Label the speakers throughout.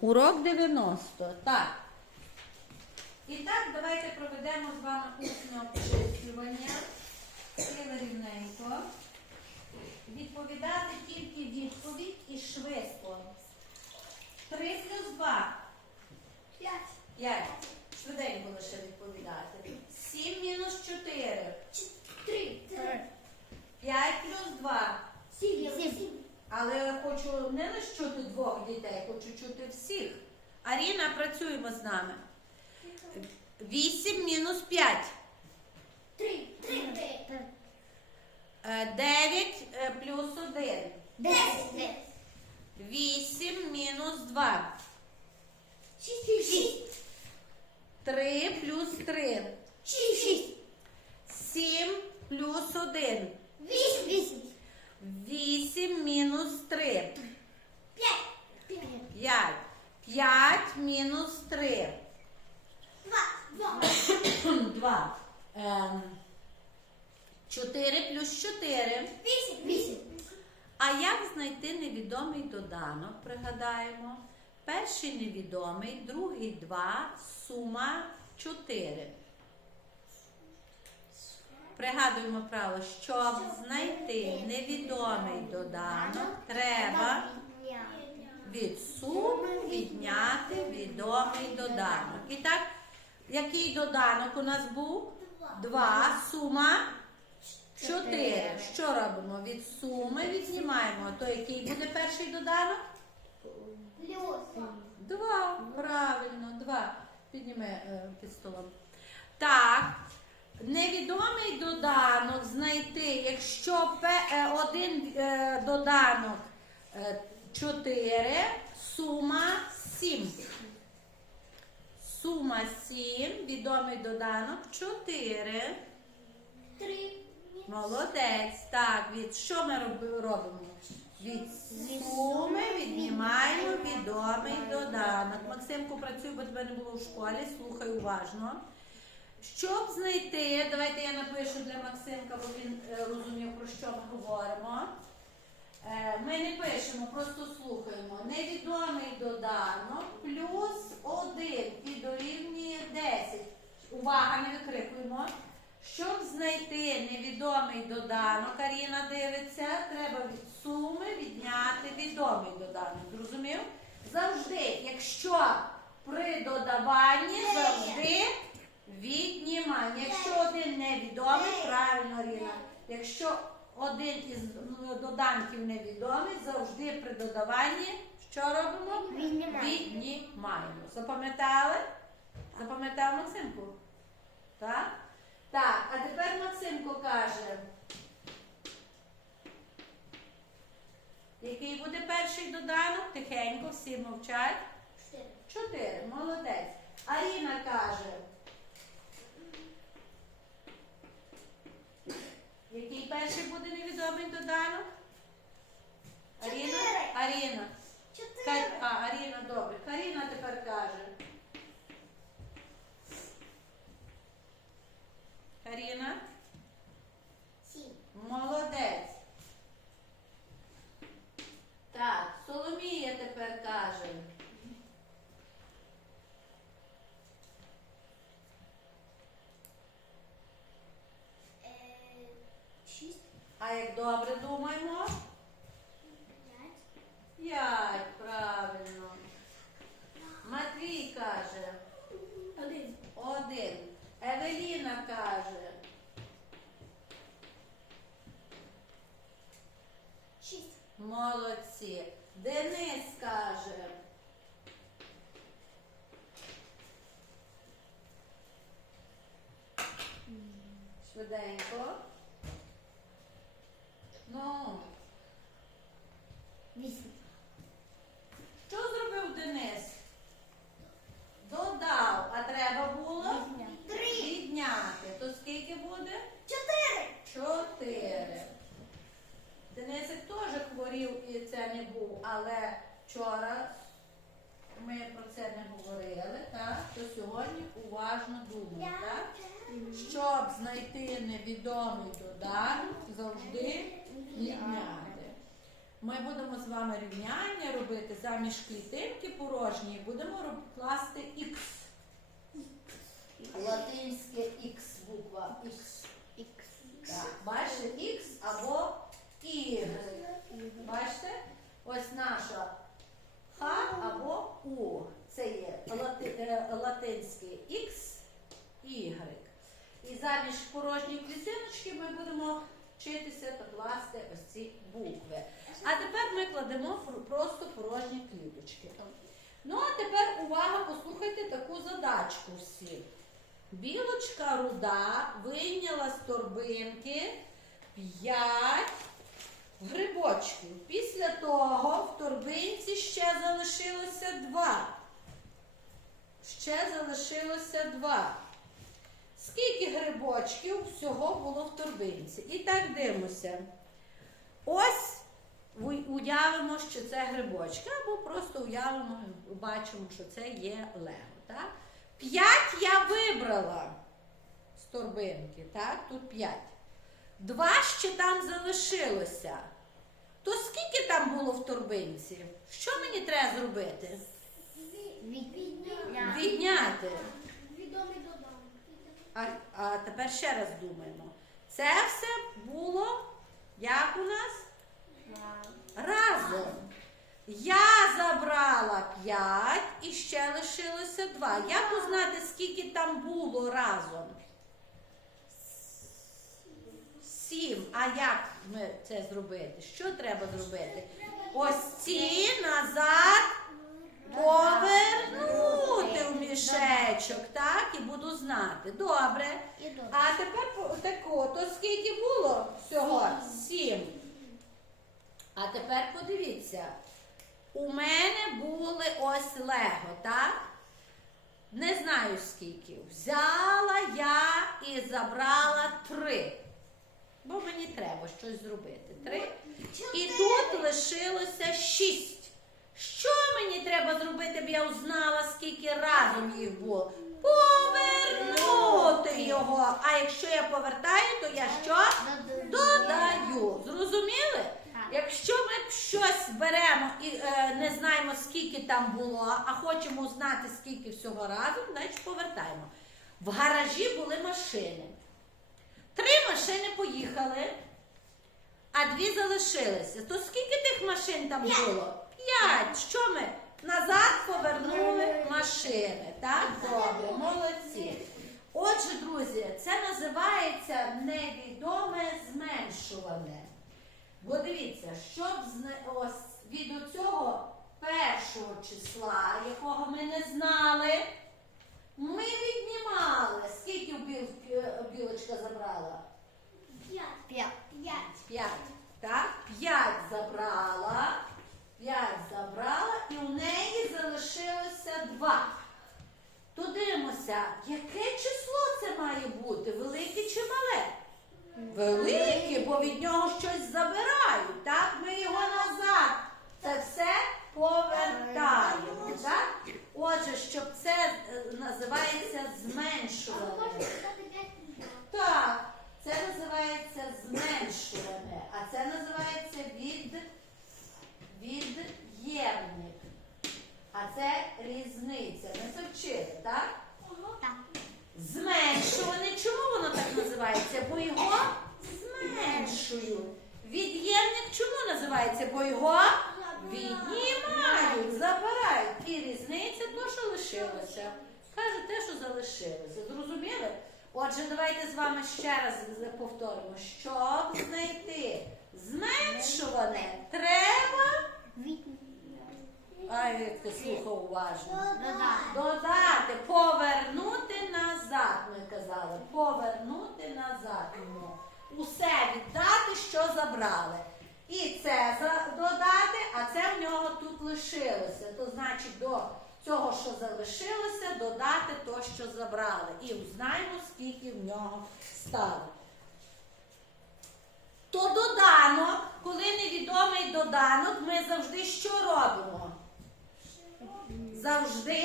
Speaker 1: Урок 90. Так. І так, давайте проведемо з вами усне обчислювання. Сіли рівненько. Відповідати тільки відповідь і швидко. 3 плюс 2.
Speaker 2: 5.
Speaker 1: 5. Швиденько лише відповідати. Сім мінус 4.
Speaker 2: 3.
Speaker 1: 5 плюс 2.
Speaker 2: 7.
Speaker 1: Але хочу не лише чути двох дітей, хочу чути всіх. Аріна, працюємо з нами. 8 мінус 5.
Speaker 2: Три. Три.
Speaker 1: 9 Е, плюс 1.
Speaker 2: Десять.
Speaker 1: 8 мінус 2.
Speaker 2: Шість. Шість.
Speaker 1: 3 плюс 3.
Speaker 2: Шість. Шість.
Speaker 1: 7 плюс 1.
Speaker 2: Вісім. Вісім.
Speaker 1: 8 мінус 3.
Speaker 2: П'ять.
Speaker 1: 5. 5 мінус 3.
Speaker 2: Два. Два.
Speaker 1: 2. 4 плюс 4.
Speaker 2: Вісім. Вісім.
Speaker 1: А як знайти невідомий доданок? Пригадаємо. Перший невідомий, другий 2, сума 4. Пригадуємо правило, щоб знайти невідомий доданок, треба від суми відняти відомий доданок. І так, який доданок у нас був? 2, сума 4. Що робимо? Від суми віднімаємо. То який буде перший доданок? Два. Правильно, два. Підніми е, під столом. Так. Невідомий доданок знайти, якщо е, один е, доданок 4, сума 7. Сума 7, відомий доданок 4.
Speaker 2: Три.
Speaker 1: Молодець. Так, від що ми робимо? Від суми віднімаємо відомий доданок. Максимку, працюй, бо тебе не було в школі, слухай уважно. Щоб знайти, давайте я напишу для Максимка, бо він е, розумів, про що ми говоримо. Е, Ми не пишемо, просто слухаємо. Невідомий доданок плюс 1 і дорівнює 10. Увага, не викрикуємо. Щоб знайти невідомий доданок, Аріна дивиться, треба від суми відняти відомий доданок. Зрозумів? Завжди, якщо при додаванні завжди віднімання. Якщо один невідомий, правильно Аріна. Якщо один із ну, доданків невідомий, завжди при додаванні що робимо?
Speaker 2: Віднімаємо.
Speaker 1: Віднімаємо. Запам'ятали? Запам'ятав Максимку? Так? Так, а тепер Максимко каже. Який буде перший доданок? Тихенько, всі мовчать.
Speaker 2: Чотири.
Speaker 1: Чотири. Молодець. Аріна каже. Який перший буде невідомий доданок? Аріна? Аріна.
Speaker 2: Чотири.
Speaker 1: А, Аріна, добре. Каріна тепер каже. Каріна,
Speaker 2: Сім.
Speaker 1: молодець. Так, Соломія тепер каже.
Speaker 2: Е, Шість.
Speaker 1: А як добре думаємо?
Speaker 2: П'ять.
Speaker 1: П'ять, правильно. Матвій каже.
Speaker 2: Один.
Speaker 1: Один. Евеліна каже.
Speaker 2: Шість.
Speaker 1: Молодці. Денис каже. Швиденько. Ну,
Speaker 2: Вісім.
Speaker 1: що зробив Денис? Додав, а треба було
Speaker 2: Три.
Speaker 1: відняти. То скільки буде?
Speaker 2: Чотири.
Speaker 1: Чотири. Денисик теж хворів і це не був, але вчора ми про це не говорили, так? То сьогодні уважно думаємо, так? Щоб знайти невідомий доданок, завжди відняти. ми будемо з вами рівняння робити замість клітинки порожньої, будемо класти Х. Латинське Х буква Х. Так, бачите, Х або Y. Бачите? Ось наша Х або У. Це є лати, е, латинське Х, Y. І замість порожньої клітиночки ми будемо вчитися та класти ось ці букви. А тепер ми кладемо просто порожні кліточки. Ну а тепер увага, послухайте таку задачку всі. Білочка руда вийняла з торбинки 5 грибочків. Після того в торбинці ще залишилося 2. Ще залишилося 2. Скільки грибочків всього було в торбинці? І так дивимося. Ось уявимо, що це грибочки, або просто уявимо, бачимо, що це є лего. Так? П'ять я вибрала з торбинки, так? Тут п'ять. Два ще там залишилося. То скільки там було в торбинці? Що мені треба зробити? Відняти.
Speaker 2: Додому.
Speaker 1: А, а тепер ще раз думаємо. Це все було як у нас? Разом. Я забрала 5 і ще лишилося 2. Як узнати, скільки там було разом? 7. А як ми це зробити? Що треба зробити? Ось ці назад повернути мішечок, так? І буду знати. Добре. А тепер тако, то скільки було всього? Сім. А тепер подивіться. У мене були ось лего, так? Не знаю скільки. Взяла я і забрала три. Бо мені треба щось зробити. Три. І тут лишилося шість. Що мені треба зробити, б я узнала, скільки разом їх було? Повернути його. А якщо я повертаю, то я що? Додаю. Зрозуміли? Якщо ми щось беремо і е, не знаємо, скільки там було, а хочемо знати, скільки всього разом, значить повертаємо. В гаражі були машини. Три машини поїхали, а дві залишилися. То скільки тих машин там було? П'ять. Що ми? Назад повернули машини. Так, добре, молодці. Отже, друзі, це називається невідоме зменшуване. Бо дивіться, щоб ось від цього першого числа, якого ми не знали, ми віднімали. Скільки е, білочка забрала?
Speaker 2: П'ять. П'ять.
Speaker 1: П'ять. Так? П'ять забрала. П'ять забрала, і у неї залишилося два. Дивимося, яке число це має бути? Велике чи мале? Велике, бо від нього щось забирають. Так? Ми його назад. Це все повертаємо. Так? Отже, щоб це е, називається зменшуване. Так, це називається зменшуване, а це називається від, від'ємник. А це різниця. Ми це вчили, так? Зменшуване. Чому воно так називається? Бо його зменшують. Від'ємник чому називається? Бо його віднімають, забирають. І різниця то, що лишилося. Каже те, що залишилося. Зрозуміли? Отже, давайте з вами ще раз повторимо. Щоб знайти зменшуване, треба. Ай, як ти слухав уважно. Додати, повернути назад, ми казали. Повернути назад. Усе віддати, що забрали. І це додати, а це в нього тут лишилося. То значить до цього, що залишилося, додати то, що забрали. І узнаємо, скільки в нього стало. То доданок, коли невідомий доданок, ми завжди що робимо? Завжди.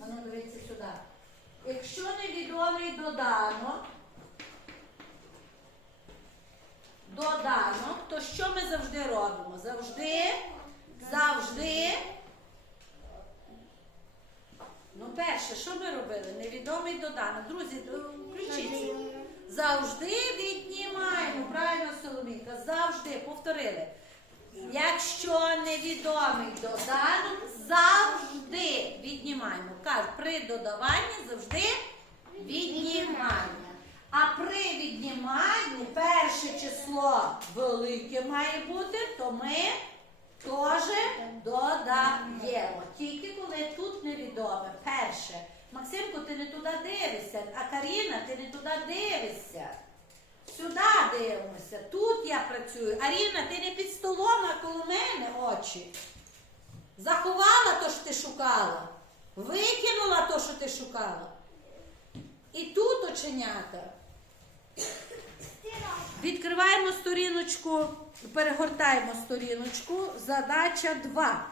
Speaker 1: А ну дивіться сюди. Якщо невідомий доданок доданок, то що ми завжди робимо? Завжди, завжди. Ну, перше, що ми робили? Невідомий доданок. Друзі, включіться. Завжди віднімаємо. Правильно, Соломійка, завжди повторили. Якщо невідомий доданок, завжди віднімаємо. Кажуть, при додаванні завжди віднімання. А при відніманні перше число велике має бути, то ми теж додаємо. Тільки коли тут невідоме. Перше. Максимку, ти не туди дивишся, а Каріна, ти не туди дивишся. Сюди дивимося. Тут я працюю. Аріна, ти не під столом, а коло мене очі. Заховала то, що ти шукала. Викинула то, що ти шукала. І тут оченята. Відкриваємо сторіночку, перегортаємо сторіночку. Задача 2.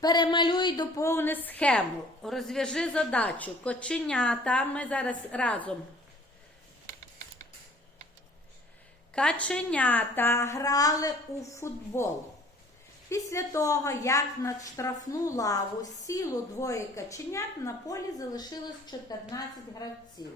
Speaker 1: Перемалюй доповни схему. Розв'яжи задачу. Коченята. Ми зараз разом. Каченята грали у футбол. Після того, як на штрафну лаву сіло двоє каченят, на полі залишилось 14 гравців.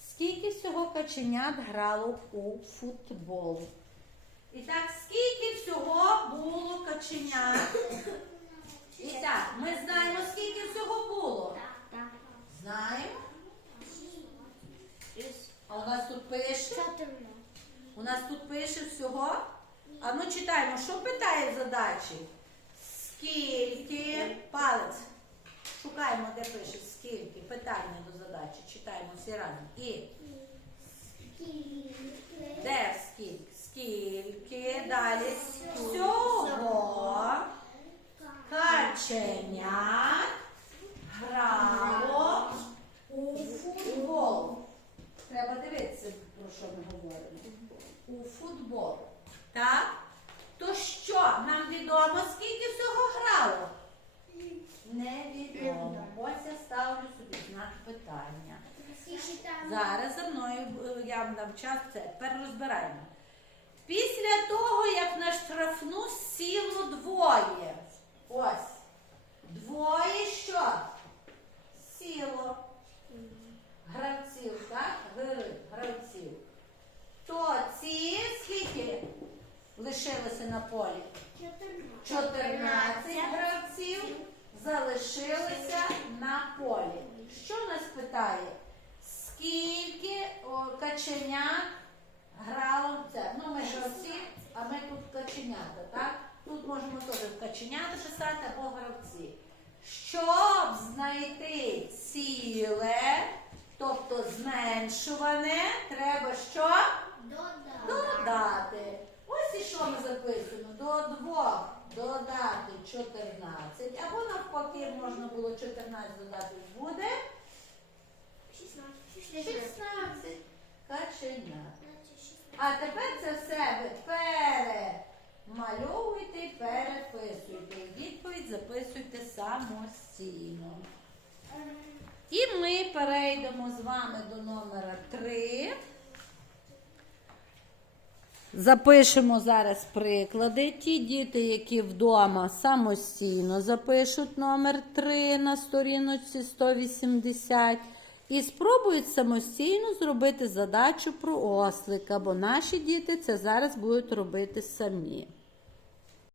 Speaker 1: Скільки всього каченят грало у футбол? І так, скільки всього було каченят? І так, ми знаємо, скільки всього було. Знаємо. А у нас тут пише. У нас тут пише всього. А ну читаємо, що питає задачі? Скільки палець? Шукаємо, де пише скільки. Питання до задачі. Читаємо всі разом. І де скільки? Скільки? Далі всього каченят грало у футбол. Треба дивитися, про що ми говоримо. У футбол. Так? То що? Нам відомо, скільки всього грало? Невідомо. Ось я ставлю собі знак питання. Зараз за мною е, я вам дам час це. Тепер розбираємо. Після того, як на штрафну сіло двоє. Ось. Двоє що? Сіло. Гравців, так? Гри, гравців. То ці скільки лишилося на полі? 14 гравців залишилися на полі. Що нас питає? Скільки каченят грало це? Ну, ми гравці, а ми тут каченята, так? Тут можемо теж каченята писати або гравці. Щоб знайти ціле, тобто зменшуване, треба що? Додати. Ось і що ми записуємо. До двох додати 14. Або навпаки можна було 14 додати. Буде 16 каченят. А тепер це все ви перемальовуйте і переписуйте. Відповідь записуйте самостійно. І ми перейдемо з вами до номера 3. Запишемо зараз приклади. Ті діти, які вдома самостійно запишуть номер 3 на сторіночці 180 і спробують самостійно зробити задачу про ослика, бо наші діти це зараз будуть робити самі.